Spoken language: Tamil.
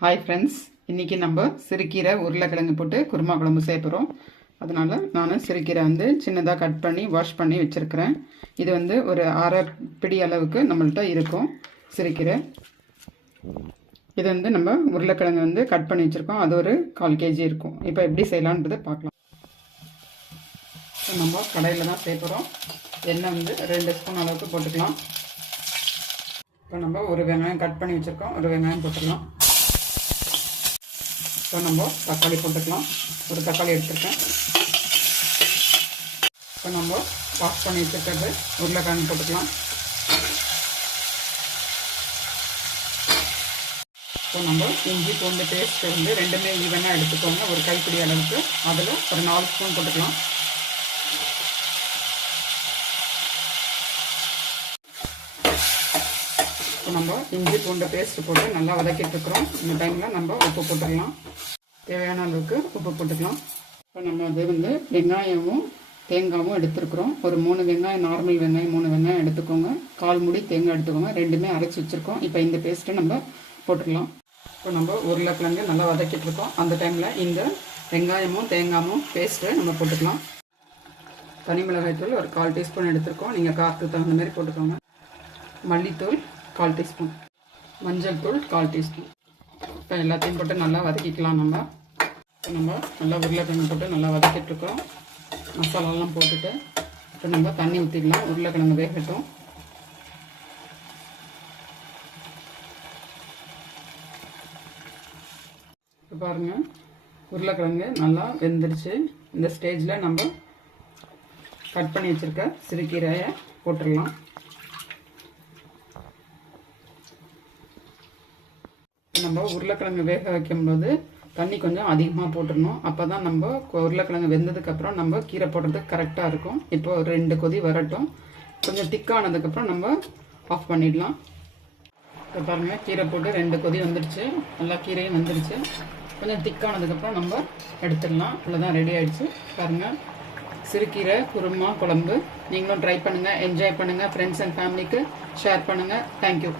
ஹாய் ஃப்ரெண்ட்ஸ், இன்றைக்கி நம்ம சிறுக்கீரை உருளைக்கிழங்கு போட்டு குருமா குழம்பு செய்ய போகிறோம். அதனால் நான் சிறுக்கீரை சின்னதாக கட் பண்ணி வாஷ் பண்ணி வச்சுருக்கிறேன். இது ஒரு அரை பிடி அளவுக்கு நம்மள்கிட்ட இருக்கும் சிறுக்கீரை. இது நம்ம உருளைக்கிழங்கு கட் பண்ணி வச்சுருக்கோம். அது ஒரு 1/4 kg இருக்கும். இப்போ எப்படி செய்யலான்றதை பார்க்கலாம். நம்ம கடையில் தான் செய்ய போகிறோம். எண்ணெய் 2 ஸ்பூன் அளவுக்கு போட்டுக்கலாம். இப்போ நம்ம ஒரு வெங்காயம் கட் பண்ணி வச்சுருக்கோம். ஒரு வெங்காயம் போட்டுக்கலாம். இப்போ நம்ம தக்காளி போட்டுக்கலாம். ஒரு தக்காளி எடுத்துருக்கேன். இப்போ நம்ம வாஷ் பண்ணி வச்சுருக்கிறது உருளைக்கிழங்கு போட்டுக்கலாம். இப்போ நம்ம இஞ்சி பூண்டு பேஸ்ட் ரெண்டுமே ஈவனாக எடுத்துக்கோங்க. ஒரு கைப்பிடி அளவுக்கு அதில் ஒரு 4 ஸ்பூன் போட்டுக்கலாம். இப்போ நம்ம இஞ்சி பூண்டு பேஸ்ட் போட்டு நல்லா வதக்கிட்டுருக்குறோம். இந்த டைமில் நம்ம உப்பு போட்டுக்கலாம். தேவையான அளவுக்கு உப்பு போட்டுக்கலாம். இப்போ நம்ம அது வெங்காயமும் தேங்காயும் எடுத்துருக்குறோம். ஒரு 3 வெங்காயம், நார்மல் வெங்காயம் 3 வெங்காயம் எடுத்துக்கோங்க. 1/4 மூடி தேங்காய் எடுத்துக்கோங்க. ரெண்டுமே அரைச்சி வச்சுருக்கோம். இப்போ இந்த பேஸ்ட்டை நம்ம போட்டுக்கலாம். இப்போ நம்ம உருளைக்கிழங்கு நல்லா வதக்கிட்டுருக்கோம். அந்த டைமில் இந்த வெங்காயமும் தேங்காயும் பேஸ்ட்டு நம்ம போட்டுக்கலாம். தனி மிளகாய்த்தூள் ஒரு 1/4 டீஸ்பூன் எடுத்துருக்கோம். நீங்கள் காரத்துக்கு தகுந்த மாதிரி போட்டுக்கோங்க. மல்லித்தூள் 1/4 டீஸ்பூன், மஞ்சள் தூள் 1/4 டீஸ்பூன். இப்போ எல்லாத்தையும் போட்டு நல்லா வதக்கிக்கலாம். நம்ம நல்லா உருளைக்கிழங்கு போட்டு நல்லா வதக்கிட்டுருக்கோம். மசாலாலாம் போட்டுட்டு இப்போ நம்ம தண்ணி ஊற்றிடலாம். உருளைக்கிழங்கு வேகட்டும். இப்போ பாருங்கள், உருளைக்கிழங்கு நல்லா வெந்துருச்சு. இந்த ஸ்டேஜில் நம்ம கட் பண்ணி வச்சுருக்க சிறுக்கீரையை போட்டுடலாம். நம்ம உருளைக்கிழங்கு வேக வைக்கும்போது தண்ணி கொஞ்சம் அதிகமாக போட்டுடணும். அப்போ தான் நம்ம உருளைக்கிழங்கு வெந்ததுக்கப்புறம் நம்ம கீரை போடுறதுக்கு கரெக்டாக இருக்கும். இப்போ 2 கொதி வரட்டும். கொஞ்சம் திக்கானதுக்கப்புறம் நம்ம ஆஃப் பண்ணிடலாம். இப்போ பாருங்கள், கீரை போட்டு 2 கொதி வந்துடுச்சு. நல்லா கீரையும் வந்துடுச்சு. கொஞ்சம் திக்கானதுக்கப்புறம் நம்ம எடுத்துடலாம். அவ்வளோதான், ரெடி ஆகிடுச்சு. பாருங்கள், சிறுக்கீரை குருமா குழம்பு. நீங்களும் ட்ரை பண்ணுங்கள், என்ஜாய் பண்ணுங்கள். ஃப்ரெண்ட்ஸ் அண்ட் ஃபேமிலிக்கு ஷேர் பண்ணுங்கள். தேங்க்யூ.